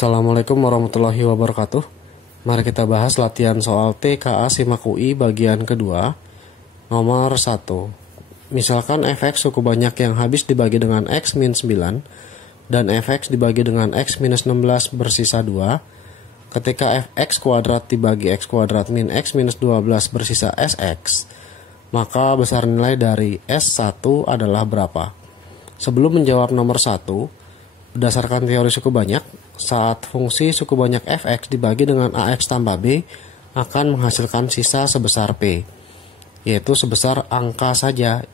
Assalamualaikum warahmatullahi wabarakatuh. Mari kita bahas latihan soal TKA Simak UI bagian kedua, nomor 1. Misalkan fx suku banyak yang habis dibagi dengan x min 9 dan fx dibagi dengan x minus 16 bersisa 2. Ketika fx kuadrat dibagi x kuadrat min x minus 12 bersisa sx, maka besar nilai dari S1 adalah berapa? Sebelum menjawab nomor 1, berdasarkan teori suku banyak, saat fungsi suku banyak fx dibagi dengan ax tambah b akan menghasilkan sisa sebesar p, yaitu sebesar angka saja.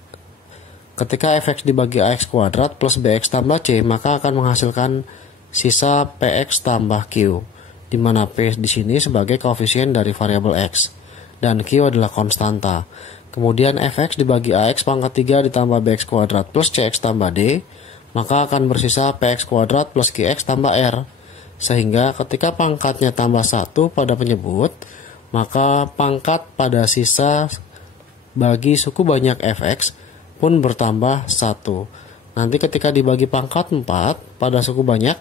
Ketika fx dibagi ax kuadrat plus bx tambah c, maka akan menghasilkan sisa px tambah q, di mana p di sini sebagai koefisien dari variabel x dan q adalah konstanta. Kemudian fx dibagi ax pangkat 3 ditambah bx kuadrat plus cx tambah d, maka akan bersisa px kuadrat plus qx tambah r. Sehingga ketika pangkatnya tambah 1 pada penyebut, maka pangkat pada sisa bagi suku banyak fx pun bertambah 1. Nanti ketika dibagi pangkat 4 pada suku banyak,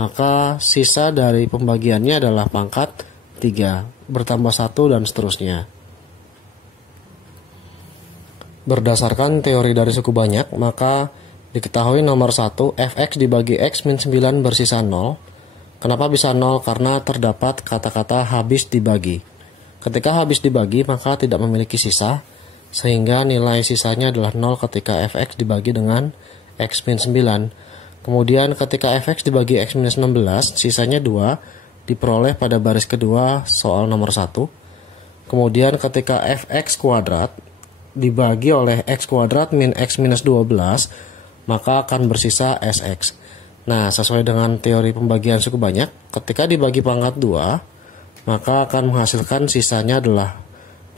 maka sisa dari pembagiannya adalah pangkat 3, bertambah 1 dan seterusnya. Berdasarkan teori dari suku banyak, maka diketahui nomor 1, fx dibagi x min 9 bersisa 0. Kenapa bisa 0? Karena terdapat kata-kata habis dibagi. Ketika habis dibagi, maka tidak memiliki sisa, sehingga nilai sisanya adalah 0 ketika fx dibagi dengan x min 9. Kemudian ketika fx dibagi x minus 16, sisanya 2, diperoleh pada baris kedua soal nomor 1. Kemudian ketika fx kuadrat dibagi oleh x kuadrat min x minus 12, maka akan bersisa sx. Nah, sesuai dengan teori pembagian suku banyak, ketika dibagi pangkat 2, maka akan menghasilkan sisanya adalah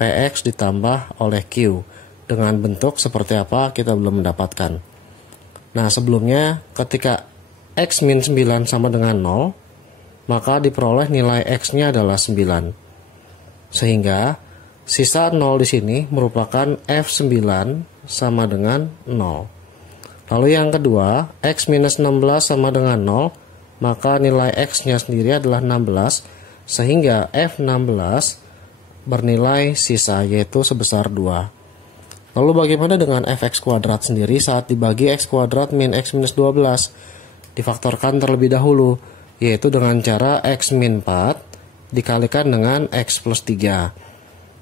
px ditambah oleh q. Dengan bentuk seperti apa kita belum mendapatkan. Nah, sebelumnya ketika x min 9 sama dengan 0, maka diperoleh nilai x-nya adalah 9. Sehingga sisa 0 di sini merupakan f9 sama dengan 0. Lalu yang kedua, x minus 16 sama dengan 0, maka nilai x-nya sendiri adalah 16, sehingga f16 bernilai sisa, yaitu sebesar 2. Lalu bagaimana dengan fx kuadrat sendiri saat dibagi x kuadrat min x minus 12? Difaktorkan terlebih dahulu, yaitu dengan cara x min 4 dikalikan dengan x plus 3.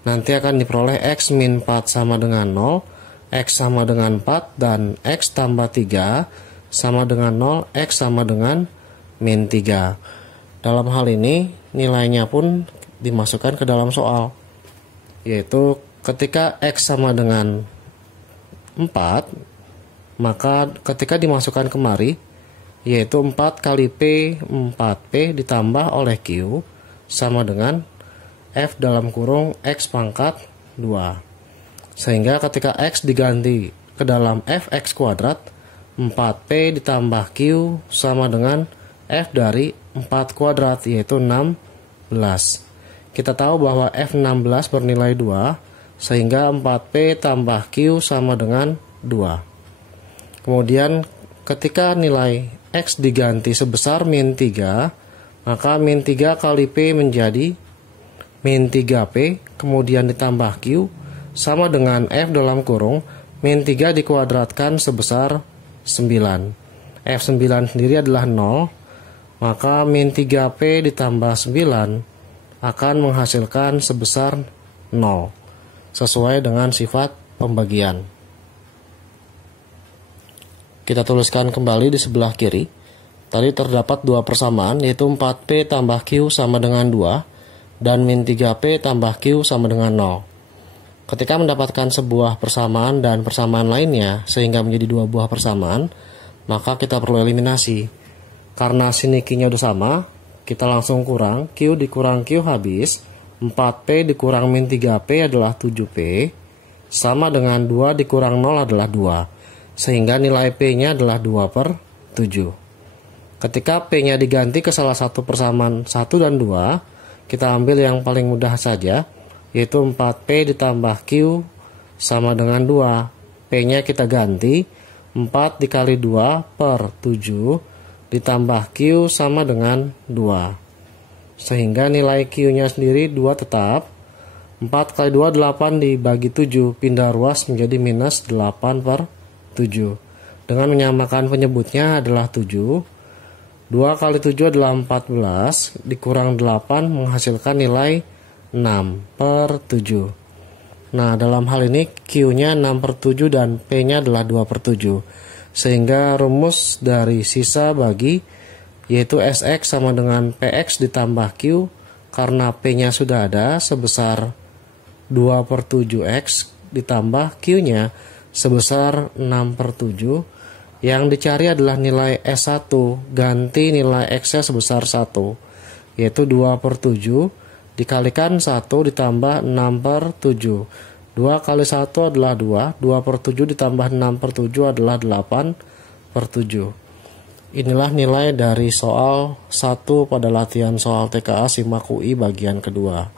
Nanti akan diperoleh x min 4 sama dengan 0, x sama dengan 4, dan x tambah 3 sama dengan 0, x sama dengan min 3. Dalam hal ini, nilainya pun dimasukkan ke dalam soal, yaitu ketika x sama dengan 4, maka ketika dimasukkan kemari, yaitu 4 kali p, 4p ditambah oleh q, sama dengan f dalam kurung x pangkat 2. Sehingga ketika x diganti ke dalam fx kuadrat, 4p ditambah q sama dengan f dari 4 kuadrat, yaitu 16. Kita tahu bahwa f16 bernilai 2, sehingga 4p tambah q sama dengan 2. Kemudian ketika nilai x diganti sebesar min 3, maka min 3 kali p menjadi min 3p, kemudian ditambah q, sama dengan f dalam kurung min 3 dikuadratkan sebesar 9. F9 sendiri adalah 0, maka min 3p ditambah 9 akan menghasilkan sebesar 0, sesuai dengan sifat pembagian. Kita tuliskan kembali di sebelah kiri. Tadi terdapat dua persamaan, yaitu 4p tambah q sama dengan 2 dan min 3p tambah q sama dengan 0. Ketika mendapatkan sebuah persamaan dan persamaan lainnya sehingga menjadi dua buah persamaan, maka kita perlu eliminasi. Karena sini q-nya udah sama, kita langsung kurang, q dikurang q habis, 4p dikurang min 3p adalah 7p, sama dengan 2 dikurang 0 adalah 2, sehingga nilai p-nya adalah 2 per 7. Ketika p-nya diganti ke salah satu persamaan 1 dan 2, kita ambil yang paling mudah saja, yaitu 4p ditambah q sama dengan 2. P-nya kita ganti, 4 dikali 2 per 7 ditambah Q sama dengan 2. Sehingga nilai Q-nya sendiri 2 tetap. 4 kali 2 8 dibagi 7, pindah ruas menjadi minus 8 per 7. Dengan menyamakan penyebutnya adalah 7. 2 kali 7 adalah 14, dikurang 8 menghasilkan nilai 6 per 7. Nah, dalam hal ini Q-nya 6 per 7 dan P-nya adalah 2 per 7. Sehingga rumus dari sisa bagi yaitu SX sama dengan PX ditambah Q, karena P-nya sudah ada sebesar 2 per 7X ditambah Q-nya sebesar 6 per 7. Yang dicari adalah nilai S1 ganti nilai X-nya sebesar 1, yaitu 2 per 7 dikalikan 1 ditambah 6 per 7. 2 kali 1 adalah 2, 2 per 7 ditambah 6 per 7 adalah 8 per 7. Inilah nilai dari soal 1 pada latihan soal TKA Simak UI bagian kedua.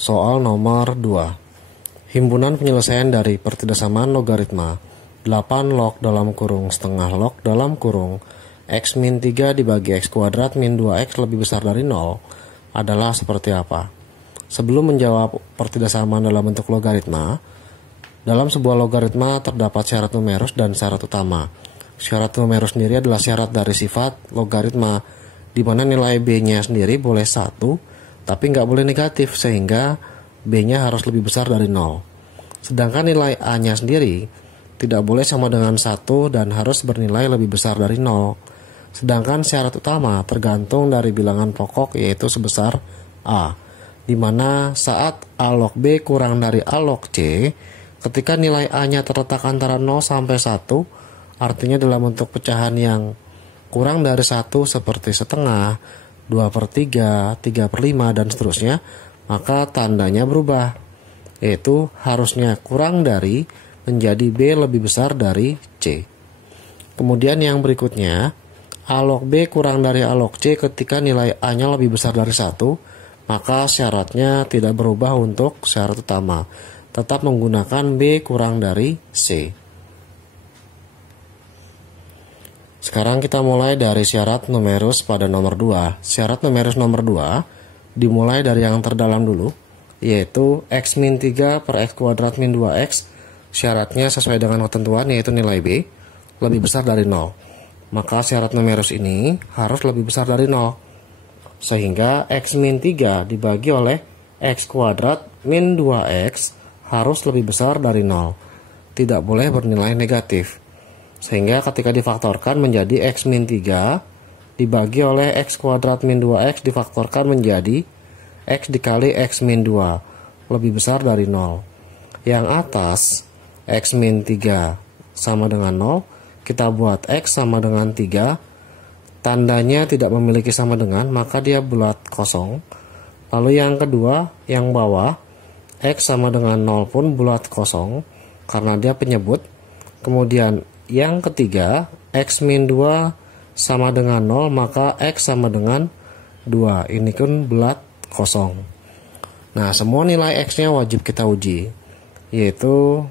Soal nomor 2. Himpunan penyelesaian dari pertidasamaan logaritma 8 log dalam kurung setengah log dalam kurung X min 3 dibagi X kuadrat min 2X lebih besar dari 0 adalah seperti apa? Sebelum menjawab pertidasamaan dalam bentuk logaritma, dalam sebuah logaritma terdapat syarat numerus dan syarat utama. Syarat numerus sendiri adalah syarat dari sifat logaritma, di mana nilai B-nya sendiri boleh 1, tapi nggak boleh negatif, sehingga B-nya harus lebih besar dari 0. Sedangkan nilai A-nya sendiri tidak boleh sama dengan 1 dan harus bernilai lebih besar dari 0. Sedangkan syarat utama tergantung dari bilangan pokok yaitu sebesar A, di mana saat A log B kurang dari A log C, ketika nilai A-nya terletak antara 0 sampai 1, artinya dalam bentuk pecahan yang kurang dari 1 seperti setengah, 2 per 3, 3 per 5, dan seterusnya, maka tandanya berubah, yaitu harusnya kurang dari menjadi B lebih besar dari C. Kemudian yang berikutnya, A log B kurang dari A log C ketika nilai A-nya lebih besar dari 1, maka syaratnya tidak berubah untuk syarat utama, tetap menggunakan B kurang dari C. Sekarang kita mulai dari syarat numerus pada nomor 2. Syarat numerus nomor 2 dimulai dari yang terdalam dulu, yaitu X min 3 per X kuadrat min 2X. Syaratnya sesuai dengan ketentuan yaitu nilai B lebih besar dari 0. Maka syarat numerus ini harus lebih besar dari 0. Sehingga X min 3 dibagi oleh X kuadrat min 2X harus lebih besar dari 0. Tidak boleh bernilai negatif. Sehingga ketika difaktorkan menjadi X min 3 dibagi oleh X kuadrat min 2X difaktorkan menjadi X dikali X min 2 lebih besar dari 0. Yang atas X min 3 sama dengan 0, kita buat X sama dengan 3, tandanya tidak memiliki sama dengan, maka dia bulat kosong. Lalu yang kedua, yang bawah, X sama dengan 0 pun bulat kosong, karena dia penyebut. Kemudian yang ketiga, X min 2 sama dengan 0, maka X sama dengan 2, ini pun bulat kosong. Nah, semua nilai X-nya wajib kita uji, yaitu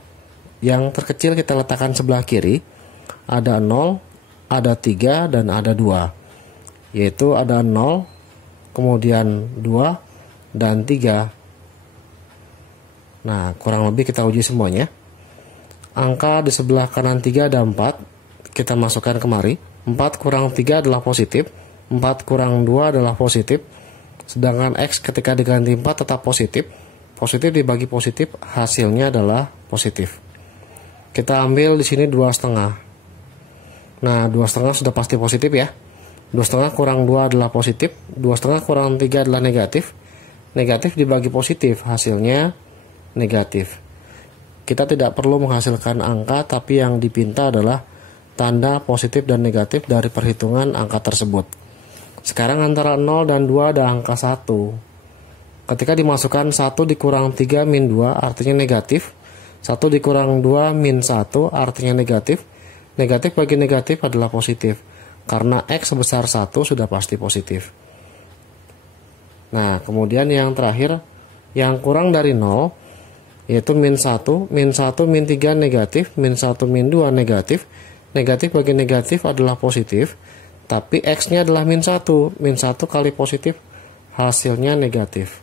yang terkecil kita letakkan sebelah kiri, ada 0, ada 3, dan ada 2. Yaitu ada 0, kemudian 2, dan 3. Nah, kurang lebih kita uji semuanya. Angka di sebelah kanan 3 ada 4, kita masukkan kemari. 4 kurang 3 adalah positif, 4 kurang 2 adalah positif. Sedangkan X ketika diganti 4 tetap positif. Positif dibagi positif, hasilnya adalah positif. Kita ambil di sini 2,5. Nah, 2,5 sudah pasti positif ya. 2,5 kurang 2 adalah positif. 2,5 kurang 3 adalah negatif. Negatif dibagi positif, hasilnya negatif. Kita tidak perlu menghasilkan angka, tapi yang dipinta adalah tanda positif dan negatif dari perhitungan angka tersebut. Sekarang antara 0 dan 2 ada angka 1. Ketika dimasukkan 1 dikurang 3 min 2 artinya negatif. 1 dikurang 2 min 1 artinya negatif. Negatif bagi negatif adalah positif. Karena X sebesar 1 sudah pasti positif. Nah, kemudian yang terakhir, yang kurang dari 0, yaitu min 1, min 1, min 3 negatif, min 1, min 2 negatif. negatif bagi negatif adalah positif, tapi X-nya adalah min 1. Min 1 kali positif, hasilnya negatif.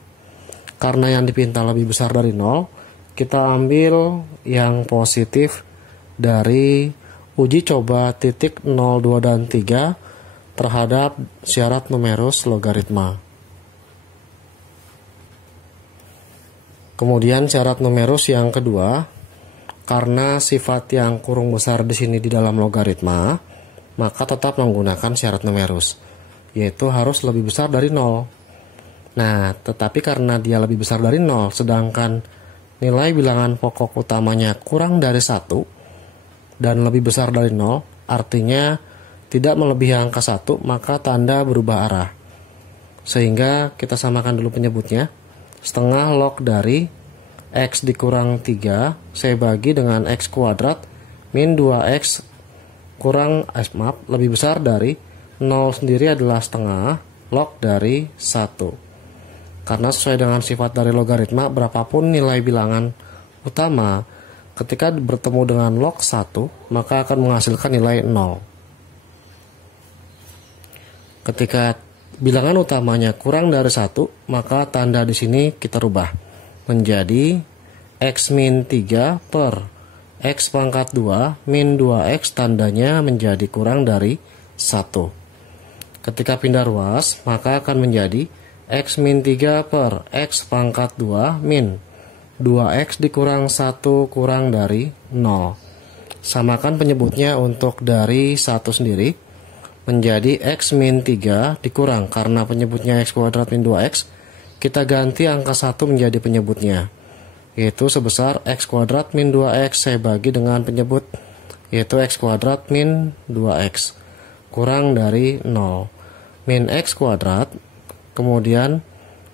Karena yang dipinta lebih besar dari 0, kita ambil yang positif dari uji coba titik 0, 2, dan 3 terhadap syarat numerus logaritma. Kemudian syarat numerus yang kedua, karena sifat yang kurung besar di sini di dalam logaritma, maka tetap menggunakan syarat numerus, yaitu harus lebih besar dari 0. Nah, tetapi karena dia lebih besar dari 0, sedangkan nilai bilangan pokok utamanya kurang dari 1 dan lebih besar dari 0, artinya tidak melebihi angka 1, maka tanda berubah arah. Sehingga kita samakan dulu penyebutnya. Setengah log dari X dikurang 3, saya bagi dengan X kuadrat min 2X kurang, lebih besar dari 0 sendiri adalah setengah log dari 1. Karena sesuai dengan sifat dari logaritma, berapapun nilai bilangan utama, ketika bertemu dengan log 1, maka akan menghasilkan nilai 0. Ketika bilangan utamanya kurang dari 1, maka tanda di sini kita rubah menjadi X min 3 per X pangkat 2 min 2X, tandanya menjadi kurang dari 1. Ketika pindah ruas, maka akan menjadi X min 3 per X pangkat 2 min 2X dikurang 1 kurang dari 0. Samakan penyebutnya untuk dari 1 sendiri, menjadi X min 3 dikurang, karena penyebutnya X kuadrat min 2X, kita ganti angka 1 menjadi penyebutnya, yaitu sebesar X kuadrat min 2X, saya bagi dengan penyebut, yaitu X kuadrat min 2X, kurang dari 0. Min X kuadrat, kemudian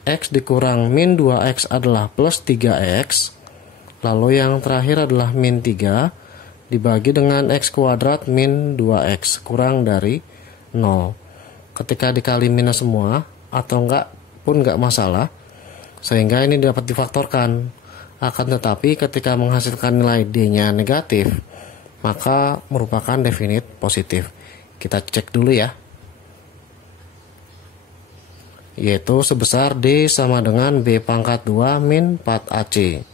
X dikurang min 2X adalah plus 3X. Lalu yang terakhir adalah min 3 dibagi dengan X kuadrat min 2X kurang dari 0. Ketika dikali minus semua atau enggak pun enggak masalah, sehingga ini dapat difaktorkan. Akan tetapi ketika menghasilkan nilai D-nya negatif, maka merupakan definit positif. Kita cek dulu ya, yaitu sebesar D sama dengan B pangkat 2 min 4AC,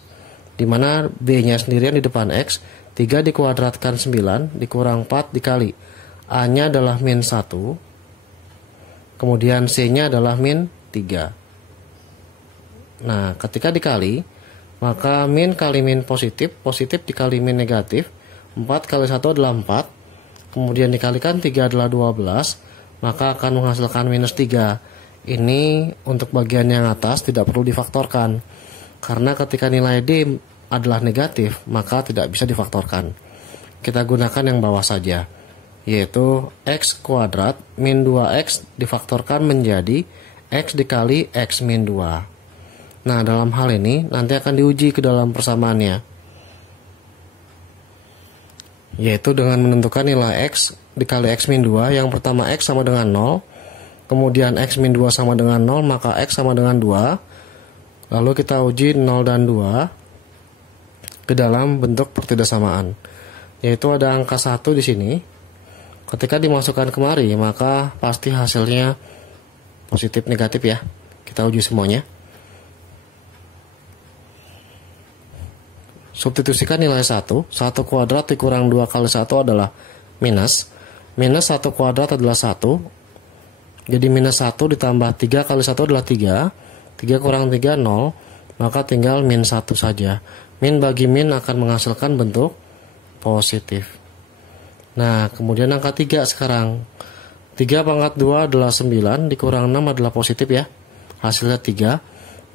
dimana B-nya sendirian di depan X, 3 dikuadratkan 9, dikurang 4 dikali A-nya adalah min 1, kemudian C-nya adalah min 3. Nah, ketika dikali, maka min kali min positif, positif dikali min negatif, 4 kali 1 adalah 4, kemudian dikalikan 3 adalah 12, maka akan menghasilkan minus 3. Ini untuk bagian yang atas tidak perlu difaktorkan, karena ketika nilai D adalah negatif, maka tidak bisa difaktorkan. Kita gunakan yang bawah saja, yaitu X kuadrat min 2X difaktorkan menjadi X dikali X min 2. Nah, dalam hal ini nanti akan diuji ke dalam persamaannya, yaitu dengan menentukan nilai X dikali X min 2. Yang pertama X sama dengan 0, kemudian X min 2 sama dengan 0, maka X sama dengan 2. Lalu kita uji 0 dan 2 ke dalam bentuk pertidaksamaan, yaitu ada angka 1 di sini. Ketika dimasukkan kemari, maka pasti hasilnya positif negatif ya. Kita uji semuanya. Substitusikan nilai 1. 1 kuadrat dikurang 2 kali 1 adalah minus. Minus 1 kuadrat adalah 1. Jadi minus 1 ditambah 3 kali 1 adalah 3. 3 kurang 3, 0. Maka tinggal min 1 saja. Min bagi min akan menghasilkan bentuk positif. Nah, kemudian angka 3 sekarang. 3 pangkat 2 adalah 9, dikurang 6 adalah positif ya. Hasilnya 3.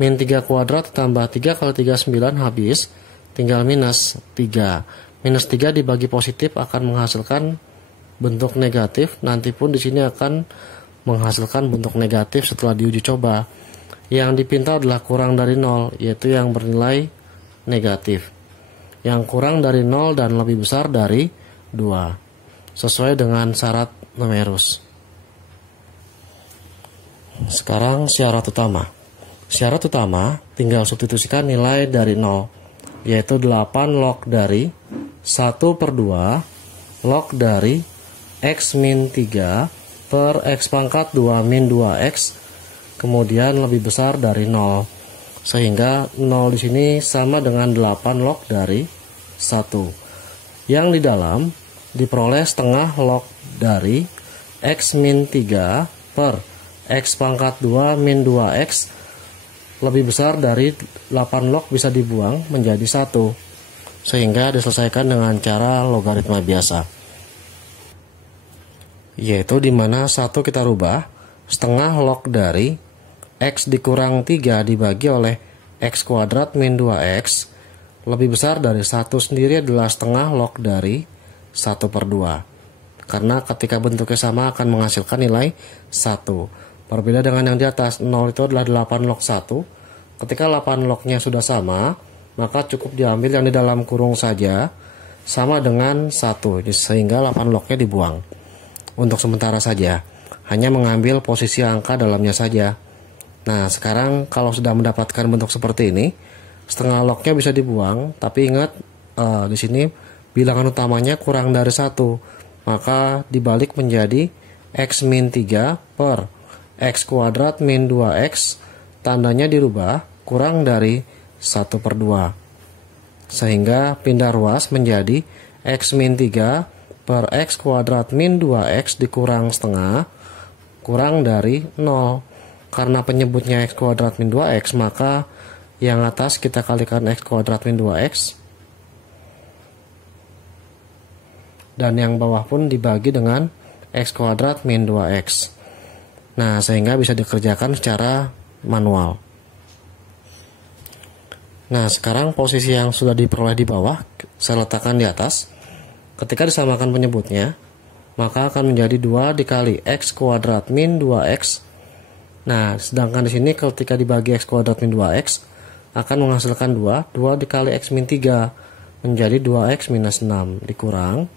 Min 3 kuadrat ditambah 3 kali 3, 9 habis. Tinggal minus 3. Minus 3 dibagi positif akan menghasilkan bentuk negatif. Nanti pun di sini akan menghasilkan bentuk negatif setelah diuji coba. Yang dipinta adalah kurang dari 0, yaitu yang bernilai negatif. Yang kurang dari 0 dan lebih besar dari 2, sesuai dengan syarat numerus. Sekarang syarat utama. Syarat utama tinggal substitusikan nilai dari 0, yaitu 8 log dari 1/2 log dari X min 3 per X pangkat 2 min 2X, kemudian lebih besar dari 0. Sehingga 0 di sini sama dengan 8 log dari 1. Yang di dalam diperoleh setengah log dari X min 3 per X pangkat 2 min 2X lebih besar dari 8 log bisa dibuang menjadi 1. Sehingga diselesaikan dengan cara logaritma biasa, yaitu dimana 1 kita rubah setengah log dari X dikurang 3 dibagi oleh X kuadrat min 2X lebih besar dari 1 sendiri adalah setengah log dari 1 per 2. Karena ketika bentuknya sama akan menghasilkan nilai 1. Berbeda dengan yang di atas, 0 itu adalah 8 log 1. Ketika 8 lognya sudah sama, maka cukup diambil yang di dalam kurung saja sama dengan 1, sehingga 8 lognya dibuang. Untuk sementara saja, hanya mengambil posisi angka dalamnya saja. Nah, sekarang kalau sudah mendapatkan bentuk seperti ini, setengah lognya bisa dibuang, tapi ingat di sini bilangan utamanya kurang dari 1, maka dibalik menjadi X min 3 per X kuadrat min 2X, tandanya dirubah kurang dari 1 per 2. Sehingga pindah ruas menjadi X min 3 per X kuadrat min 2X dikurang setengah kurang dari 0. Karena penyebutnya X kuadrat min 2X, maka yang atas kita kalikan X kuadrat min 2X, dan yang bawah pun dibagi dengan X kuadrat min 2X. Nah, sehingga bisa dikerjakan secara manual. Nah, sekarang posisi yang sudah diperoleh di bawah saya letakkan di atas. Ketika disamakan penyebutnya, maka akan menjadi 2 dikali X kuadrat min 2X. Nah, sedangkan di sini ketika dibagi X kuadrat min 2X akan menghasilkan 2 dikali X min 3 menjadi 2X minus 6 dikurang.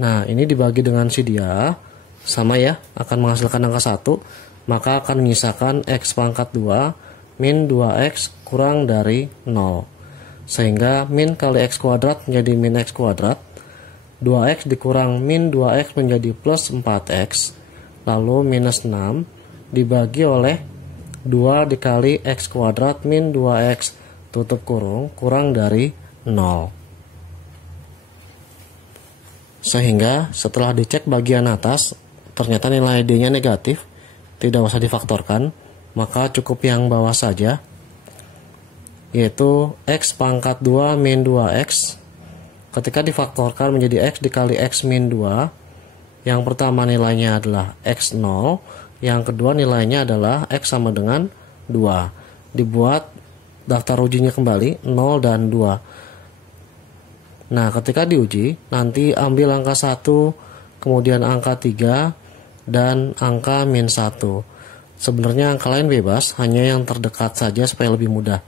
Nah, ini dibagi dengan si dia sama ya, akan menghasilkan angka 1, maka akan menyisakan X pangkat 2 min 2X kurang dari 0. Sehingga min kali X kuadrat menjadi min X kuadrat, 2X dikurang min 2X menjadi plus 4X, lalu minus 6 dibagi oleh 2 dikali X kuadrat min 2X tutup kurung kurang dari 0. Sehingga setelah dicek bagian atas, ternyata nilai D-nya negatif, tidak usah difaktorkan, maka cukup yang bawah saja, yaitu X pangkat 2 min 2X. Ketika difaktorkan menjadi X dikali X min 2, yang pertama nilainya adalah X0, yang kedua nilainya adalah X sama dengan 2. Dibuat daftar ujinya kembali 0 dan 2. Nah, ketika diuji, nanti ambil angka 1, kemudian angka 3, dan angka min 1. Sebenarnya angka lain bebas, hanya yang terdekat saja supaya lebih mudah.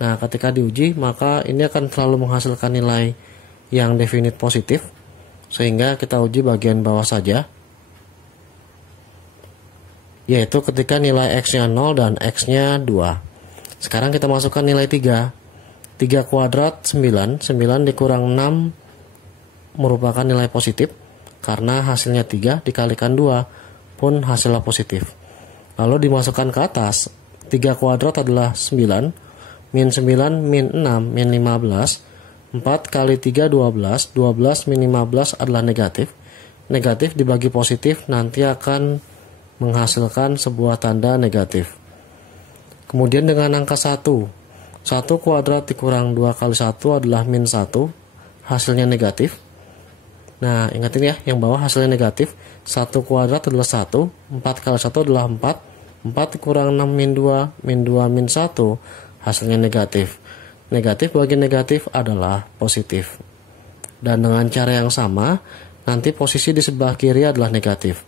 Nah, ketika diuji, maka ini akan selalu menghasilkan nilai yang definite positif, sehingga kita uji bagian bawah saja, yaitu ketika nilai X-nya 0 dan X-nya 2. Sekarang kita masukkan nilai 3. 3 kuadrat 9, 9 dikurang 6 merupakan nilai positif, karena hasilnya 3 dikalikan 2 pun hasilnya positif. Lalu dimasukkan ke atas, 3 kuadrat adalah 9, min 9 min 6 min 15, 4 kali 3 12, 12 min 15 adalah negatif. Negatif dibagi positif nanti akan menghasilkan sebuah tanda negatif. Kemudian dengan angka 1, 1 kuadrat dikurang 2 kali 1 adalah min 1, hasilnya negatif. Nah, ingatin ya, yang bawah hasilnya negatif. 1 kuadrat adalah 1, 4 kali 1 adalah 4, 4 kurang 6 min 2, min 2 min 1, hasilnya negatif. Negatif bagi negatif adalah positif. Dan dengan cara yang sama, nanti posisi di sebelah kiri adalah negatif.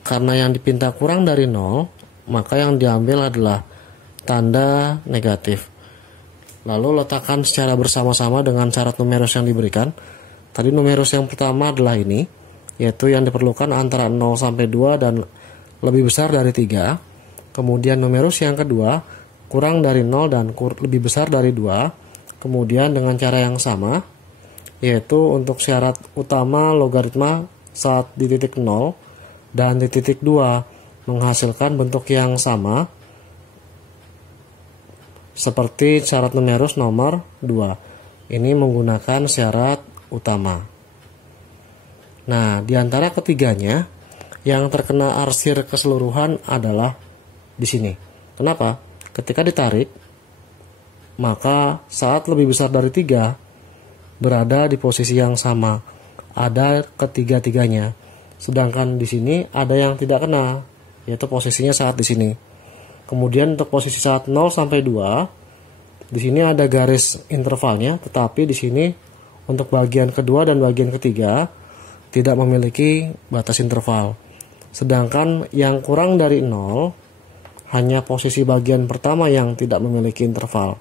Karena yang dipinta kurang dari 0, maka yang diambil adalah tanda negatif. Lalu letakkan secara bersama-sama dengan syarat numerus yang diberikan. Tadi numerus yang pertama adalah ini, yaitu yang diperlukan antara 0 sampai 2 dan lebih besar dari 3. Kemudian numerus yang kedua, kurang dari 0 dan lebih besar dari 2. Kemudian dengan cara yang sama, yaitu untuk syarat utama logaritma saat di titik 0 dan di titik 2 menghasilkan bentuk yang sama seperti syarat numerus nomor 2. Ini menggunakan syarat utama. Nah, di antara ketiganya yang terkena arsir keseluruhan adalah di sini. Kenapa? Ketika ditarik, maka saat lebih besar dari 3 berada di posisi yang sama. Ada ketiga-tiganya. Sedangkan di sini ada yang tidak kena, yaitu posisinya saat di sini. Kemudian untuk posisi saat 0 sampai 2, di sini ada garis intervalnya, tetapi di sini untuk bagian kedua dan bagian ketiga tidak memiliki batas interval. Sedangkan yang kurang dari 0 hanya posisi bagian pertama yang tidak memiliki interval.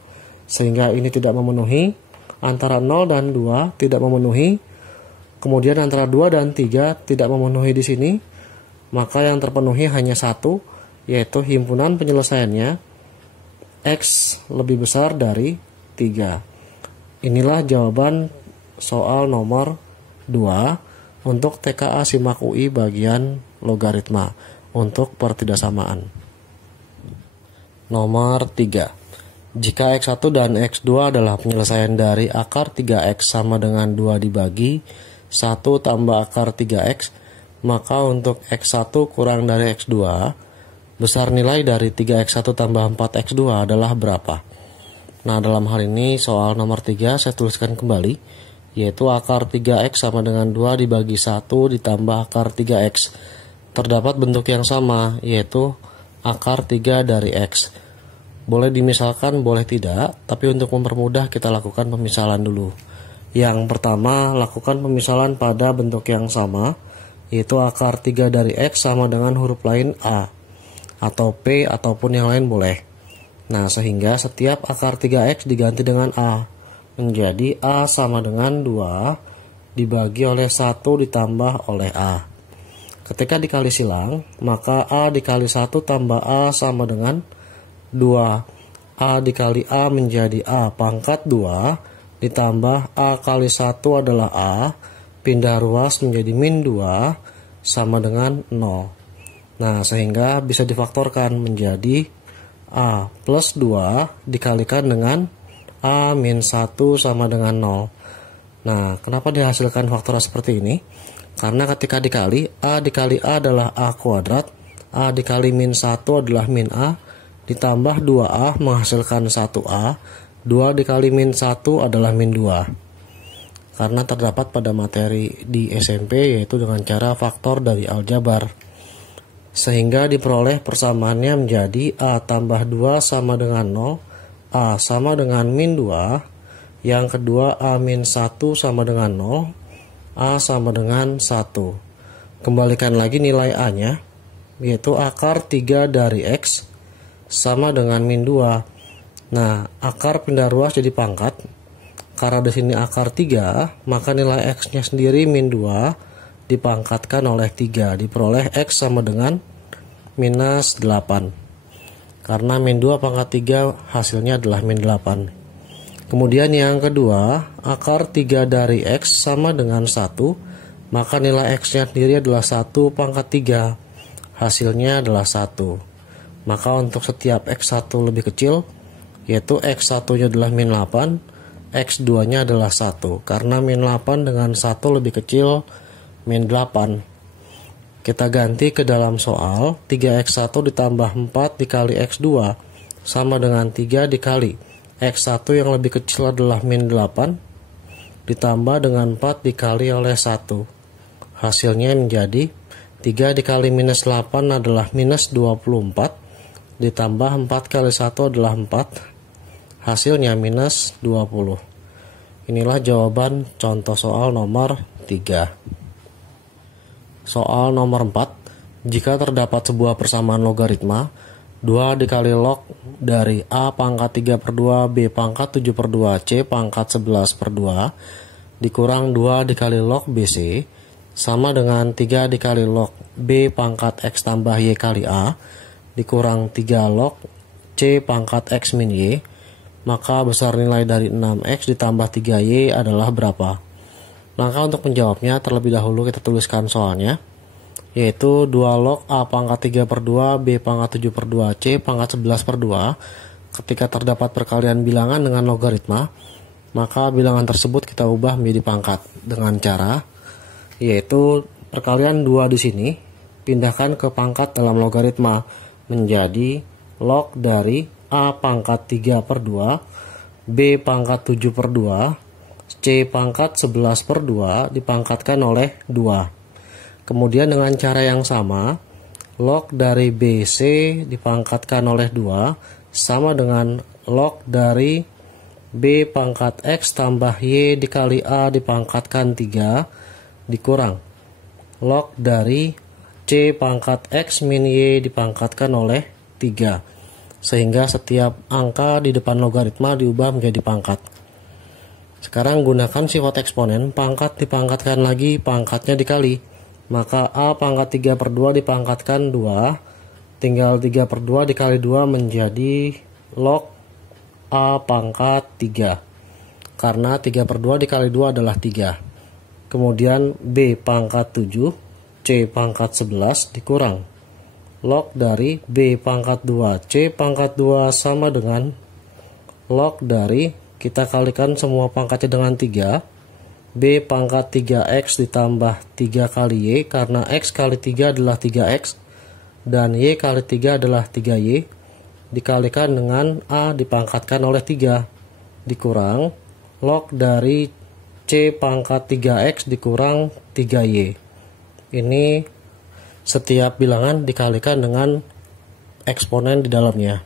Sehingga ini tidak memenuhi, antara 0 dan 2 tidak memenuhi, kemudian antara 2 dan 3 tidak memenuhi di sini, maka yang terpenuhi hanya satu, yaitu himpunan penyelesaiannya X lebih besar dari 3. Inilah jawaban soal nomor 2 untuk TKA Simak UI bagian logaritma untuk pertidaksamaan. Nomor 3. Jika X1 dan X2 adalah penyelesaian dari akar 3X sama dengan 2 dibagi 1 tambah akar 3X, maka untuk X1 kurang dari X2, besar nilai dari 3X1 tambah 4X2 adalah berapa? Nah, dalam hal ini soal nomor 3 saya tuliskan kembali, yaitu akar 3X sama dengan 2 dibagi 1 ditambah akar 3X. Terdapat bentuk yang sama, yaitu akar 3 dari X. Boleh dimisalkan, boleh tidak, tapi untuk mempermudah kita lakukan pemisalan dulu. Yang pertama, lakukan pemisalan pada bentuk yang sama, yaitu akar 3 dari X sama dengan huruf lain A, atau P, ataupun yang lain boleh. Nah, sehingga setiap akar 3X diganti dengan A, menjadi A sama dengan 2 dibagi oleh 1 ditambah oleh A. Ketika dikali silang, maka A dikali 1 tambah A sama dengan 2. A dikali A menjadi A pangkat 2 ditambah A kali 1 adalah A, pindah ruas menjadi min 2 sama dengan 0. Nah, sehingga bisa difaktorkan menjadi A plus 2 dikalikan dengan A min 1 sama dengan 0. Nah, kenapa dihasilkan faktor seperti ini? Karena ketika dikali A adalah A kuadrat, A dikali min 1 adalah min A, ditambah 2A menghasilkan 1A, 2 dikali min 1 adalah min 2. Karena terdapat pada materi di SMP yaitu dengan cara faktor dari aljabar. Sehingga diperoleh persamaannya menjadi A tambah 2 sama dengan 0, A sama dengan min 2, yang kedua A min 1 sama dengan 0, A sama dengan 1. Kembalikan lagi nilai A-nya, yaitu akar 3 dari X sama dengan min 2. Nah, akar pindah ruas jadi pangkat. Karena di sini akar 3, maka nilai X-nya sendiri min 2 dipangkatkan oleh 3, diperoleh X sama dengan minus 8. Karena min 2 pangkat 3 hasilnya adalah min 8. Kemudian yang kedua, akar 3 dari X sama dengan 1, maka nilai X-nya sendiri adalah 1 pangkat 3. Hasilnya adalah 1. Maka untuk setiap X1 lebih kecil, yaitu X1-nya adalah min 8, X2-nya adalah 1. Karena min 8 dengan 1 lebih kecil min 8. Kita ganti ke dalam soal, 3X1 ditambah 4 dikali X2 sama dengan 3 dikali X1 yang lebih kecil adalah min 8 ditambah dengan 4 dikali oleh 1. Hasilnya menjadi 3 dikali minus 8 adalah minus 24 ditambah 4 kali 1 adalah 4. Hasilnya minus 20. Inilah jawaban contoh soal nomor 3. Soal nomor 4. Jika terdapat sebuah persamaan logaritma 2 dikali log dari A pangkat 3 per 2 B pangkat 7 per 2 C pangkat 11 per 2 dikurang 2 dikali log BC sama dengan 3 dikali log B pangkat X tambah Y kali A dikurang 3 log C pangkat X min Y, maka besar nilai dari 6X ditambah 3Y adalah berapa? Langkah untuk menjawabnya terlebih dahulu kita tuliskan soalnya, yaitu 2 log A pangkat 3 per 2 B pangkat 7 per 2 C pangkat 11 per 2. Ketika terdapat perkalian bilangan dengan logaritma, maka bilangan tersebut kita ubah menjadi pangkat dengan cara, yaitu perkalian 2 di sini pindahkan ke pangkat dalam logaritma menjadi log dari A pangkat 3 per 2 B pangkat 7 per 2 C pangkat 11 per 2 dipangkatkan oleh 2. Kemudian dengan cara yang sama, log dari BC dipangkatkan oleh 2 sama dengan log dari B pangkat X tambah Y dikali A dipangkatkan 3 dikurang log dari C pangkat X min Y dipangkatkan oleh 3. Sehingga setiap angka di depan logaritma diubah menjadi pangkat. Sekarang gunakan sifat eksponen, pangkat dipangkatkan lagi, pangkatnya dikali. Maka A pangkat 3 per 2 dipangkatkan 2, tinggal 3 per 2 dikali 2 menjadi log A pangkat 3. Karena 3 per 2 dikali 2 adalah 3. Kemudian B pangkat 7, C pangkat 11 dikurang log dari B pangkat 2, C pangkat 2 sama dengan log dari, kita kalikan semua pangkatnya dengan 3, B pangkat 3X ditambah 3 kali Y, karena X kali 3 adalah 3X, dan Y kali 3 adalah 3Y, dikalikan dengan A dipangkatkan oleh 3, dikurang log dari C pangkat 3X dikurang 3Y. Ini setiap bilangan dikalikan dengan eksponen di dalamnya.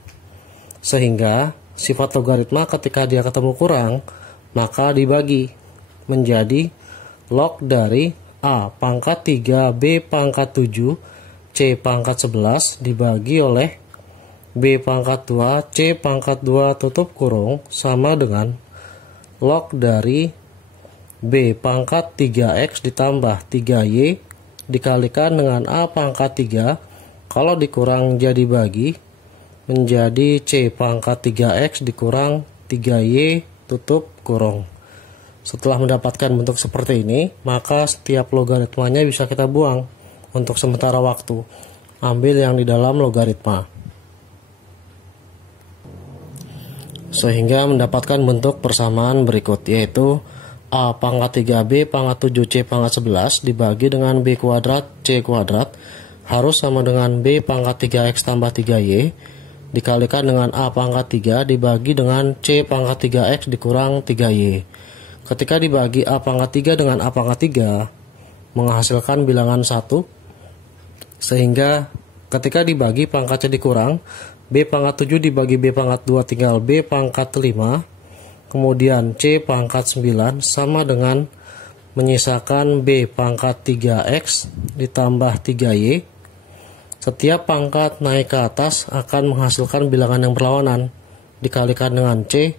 Sehingga sifat logaritma ketika dia ketemu kurang, maka dibagi menjadi log dari A pangkat 3 B pangkat 7 C pangkat 11 dibagi oleh B pangkat 2 C pangkat 2 tutup kurung sama dengan log dari B pangkat 3X ditambah 3Y dikalikan dengan A pangkat 3, kalau dikurang jadi bagi menjadi C pangkat 3X dikurang 3Y tutup kurung. Setelah mendapatkan bentuk seperti ini, maka setiap logaritmanya bisa kita buang untuk sementara waktu. Ambil yang di dalam logaritma. Sehingga mendapatkan bentuk persamaan berikut, yaitu A pangkat 3B pangkat 7C pangkat 11 dibagi dengan B kuadrat C kuadrat harus sama dengan B pangkat 3X tambah 3Y dikalikan dengan A pangkat 3 dibagi dengan C pangkat 3X dikurang 3Y. Ketika dibagi A pangkat 3 dengan A pangkat 3 menghasilkan bilangan 1, sehingga ketika dibagi pangkatnya dikurang, B pangkat 7 dibagi B pangkat 2 tinggal B pangkat 5, kemudian C pangkat 9 sama dengan menyisakan B pangkat 3X ditambah 3Y. Setiap pangkat naik ke atas akan menghasilkan bilangan yang berlawanan. Dikalikan dengan C,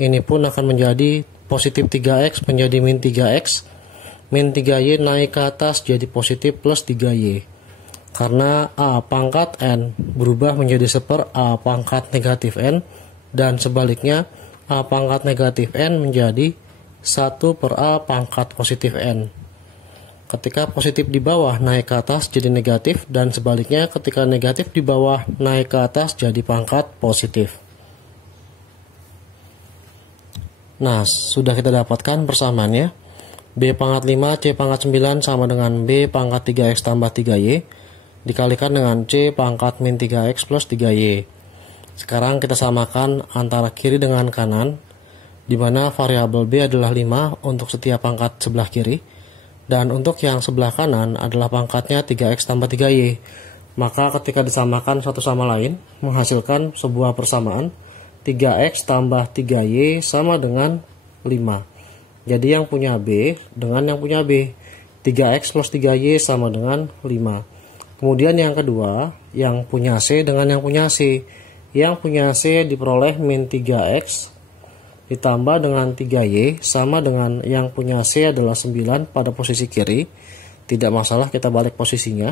ini pun akan menjadi positif 3X menjadi min 3X. Min 3Y naik ke atas jadi positif plus 3Y. Karena A pangkat N berubah menjadi seper A pangkat negatif N, dan sebaliknya A pangkat negatif N menjadi 1 per A pangkat positif N. Ketika positif di bawah naik ke atas jadi negatif, dan sebaliknya ketika negatif di bawah naik ke atas jadi pangkat positif. Nah, sudah kita dapatkan persamaannya. B pangkat 5 C pangkat 9 sama dengan B pangkat 3X tambah 3Y dikalikan dengan C pangkat min 3X plus 3Y. Sekarang kita samakan antara kiri dengan kanan, di mana variabel B adalah 5 untuk setiap pangkat sebelah kiri. Dan untuk yang sebelah kanan adalah pangkatnya 3X tambah 3Y. Maka ketika disamakan satu sama lain, menghasilkan sebuah persamaan 3X tambah 3Y sama dengan 5. Jadi yang punya B dengan yang punya B, 3X plus 3Y sama dengan 5. Kemudian yang kedua, yang punya C dengan yang punya C. Yang punya C diperoleh min 3X ditambah dengan 3Y sama dengan yang punya C adalah 9 pada posisi kiri. Tidak masalah kita balik posisinya,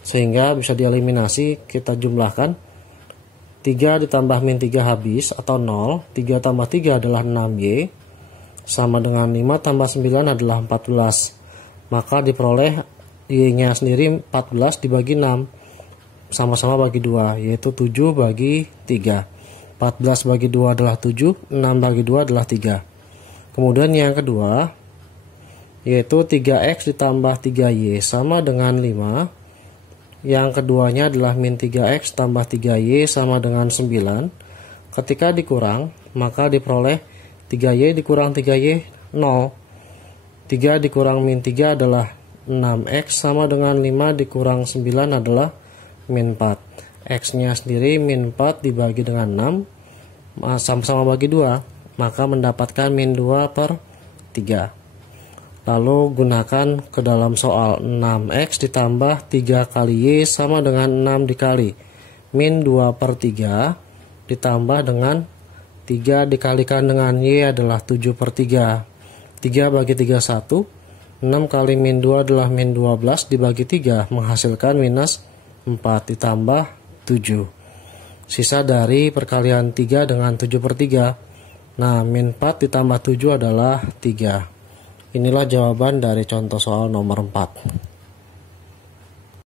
sehingga bisa dieliminasi. Kita jumlahkan 3 ditambah min 3 habis atau 0. 3 tambah 3 adalah 6Y sama dengan 5 tambah 9 adalah 14. Maka diperoleh Y-nya sendiri 14 dibagi 6. Sama-sama bagi 2, yaitu 7 bagi 3. 14 bagi 2 adalah 7, 6 bagi 2 adalah 3. Kemudian yang kedua, yaitu 3X ditambah 3Y sama dengan 5. Yang keduanya adalah min 3X tambah 3Y sama dengan 9. Ketika dikurang, maka diperoleh 3Y dikurang 3Y 0. 3 dikurang min 3 adalah 6X sama dengan 5 dikurang 9 adalah min 4. X-nya sendiri min 4 dibagi dengan 6, sama-sama bagi 2, maka mendapatkan min 2 per 3. Lalu gunakan ke dalam soal 6X ditambah 3 kali Y sama dengan 6 dikali min 2 per 3 ditambah dengan 3 dikalikan dengan Y adalah 7 per 3. 3 bagi 3 1. 6 kali min 2 adalah min 12 dibagi 3 menghasilkan minus 4 ditambah 7. Sisa dari perkalian 3 dengan 7 per 3. Nah, min 4 ditambah 7 adalah 3. Inilah jawaban dari contoh soal nomor 4.